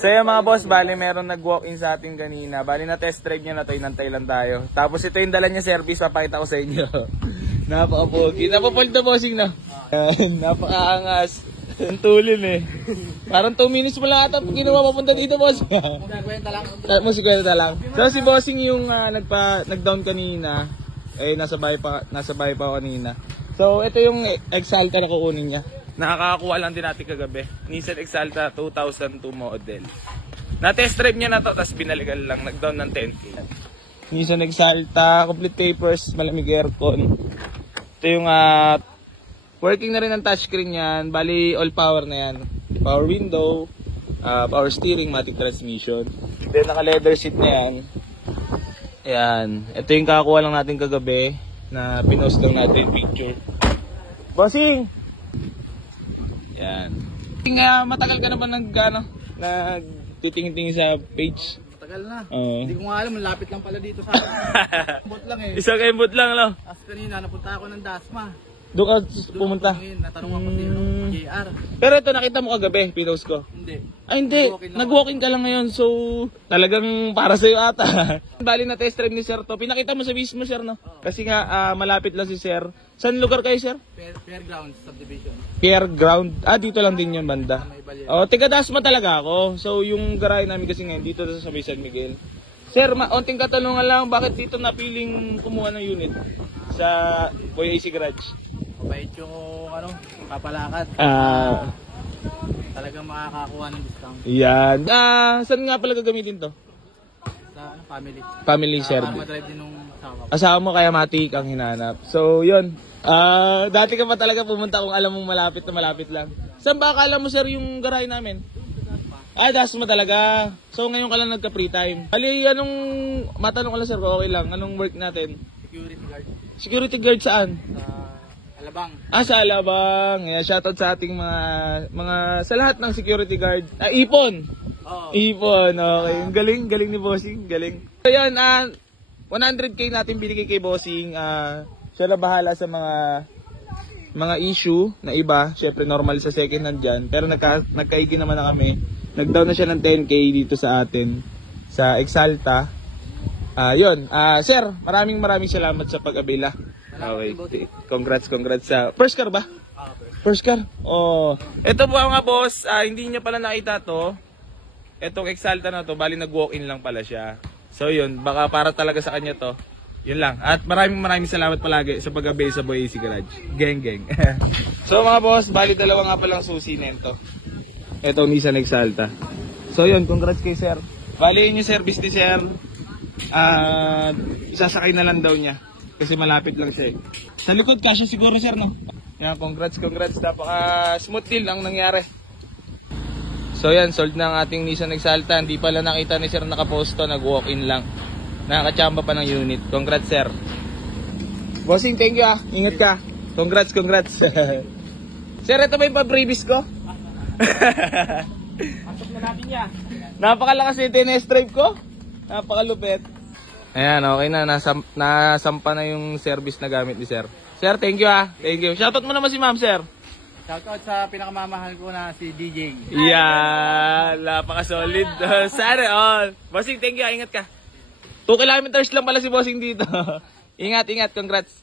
So yung mga boss, bali meron nag-walk-in sa atin kanina. Bali na test drive niya na to, inantay lang tayo. Tapos ito yung dala niya service, papakita ko sa inyo. Napaka-pogi. Napapult na bossing na. Napaka-angas. Ang tulin eh. Parang 2 minutes mo lang ata ginawa papunta dito, boss. Kwenta lang. Tapos kwenta lang. So si bossing yung nag-down kanina. Eh, nasa bahay pa ako kanina. So ito yung Exalta na kukunin niya. Nakakakuha lang din natin kagabi. Nissan Exalta 2002 model. Na-test drive niya na to, tapos binalikan lang. Nag-down ng 10K. Nissan Exalta, complete papers, malamig aircon. Ito yung working na rin ang touchscreen yan. Bali, all power na yan. Power window, power steering, matic transmission. Then naka-leather seat na yan. Ayan. Ito yung kakakuha lang natin kagabi na pinost lang natin picture. Bossing! Yan. Matagal ka na ba nagtitingin-tingin sa page? Matagal na. Hindi ko nga alam, malapit lang pala dito sa akin. Embot lang eh. Isang embot lang, no? As kanina, napunta ako ng Dasma. Doon ka pumunta? Natanong ako sino, JR. Pero ito, nakita mo kagabi, pinost ko? Hindi. Ay, hindi. Nag-walk-in ka lang ngayon, so talagang para sa'yo ata. Bali na test drive ni Sir to. Pinakita mo sa mismo, Sir, no? Kasi nga, malapit lang si Sir. Saan lugar kayo, Sir? Fairground Subdivision. Fairground? Dito lang din yung banda. Tiga Dasma talaga ako. So, yung garahe namin kasi ngayon, dito sa San Miguel. Sir, onting katanungan lang, bakit dito napiling kumuha ng unit sa Boy AC Garage? Mabait yung papalakad. Talagang makakakuha ng discount. Yan. Saan nga pala gagamitin to? Sa family. Family service. Madrive din nung asawa. Asawa mo kaya matik ang hinanap. So, yun. Dati ka pa talaga pumunta kung alam mong malapit na malapit lang. Saan ba akala mo, Sir, yung garahe namin? Dasma talaga. So, ngayon ka lang nagka-free time. Bali, matanong ko lang, Sir, okay lang. Anong work natin? Security guard. Security guard saan? Sa Alabang. Sa Alabang. Yeah, shoutout sa ating sa lahat ng security guard. Ipon. Ipon, okay. Galing ni Bossing, galing. So, yan, 100K natin binigay kay Bossing. Siya na bahala sa mga issue na iba. Syempre, normal sa second hand dyan. Pero nagkaigi naman na kami. Nag-down na siya ng 10K dito sa atin. Sa Exalta. Yun. Sir, maraming salamat sa pag-abila. Okay. Congrats sa... First car ba? First car? Oh. Ito po mga boss. Hindi niya pala nakita to. Itong Exalta na to, bali nag-walk-in lang pala siya. So yun, baka para talaga sa kanya to. Yun lang. At maraming salamat palagi sa pag-abay sa Boy AC Garage. Geng. So mga boss, bali dalawa nga palang susi nito. Ito Nissan Exalta. So yun, congrats kay Sir. Bali yung service ni Sir. Isasakay na lang daw niya. Kasi malapit lang siya eh. Sa likod kasya siguro, Sir, no? Yan, congrats. Napaka smooth deal ang nangyari. So yan, sold na ang ating Nissan Exalta. Hindi pala nakita ni Sir nakaposto, nag-walk-in lang. Nakakachamba pa ng unit. Congrats, Sir. Bossing, thank you ah. Ingat ka. Congrats. Sir, ito ba yung pa-previous ko? Pasok na natin niya. Napakalakas yung tinest drive ko. Napakalupit. Ayan, okay na. Nasampa na yung service na gamit ni Sir. Sir, thank you ah. Thank you. Shoutout mo naman si Ma'am, Sir. Shoutout sa pinakamamahal ko na si DJ. Yeah, napaka-solid. Sana all. Bossing, thank you. Ingat ka. 2 kilometers lang pala si Bossing dito. Ingat. Congrats.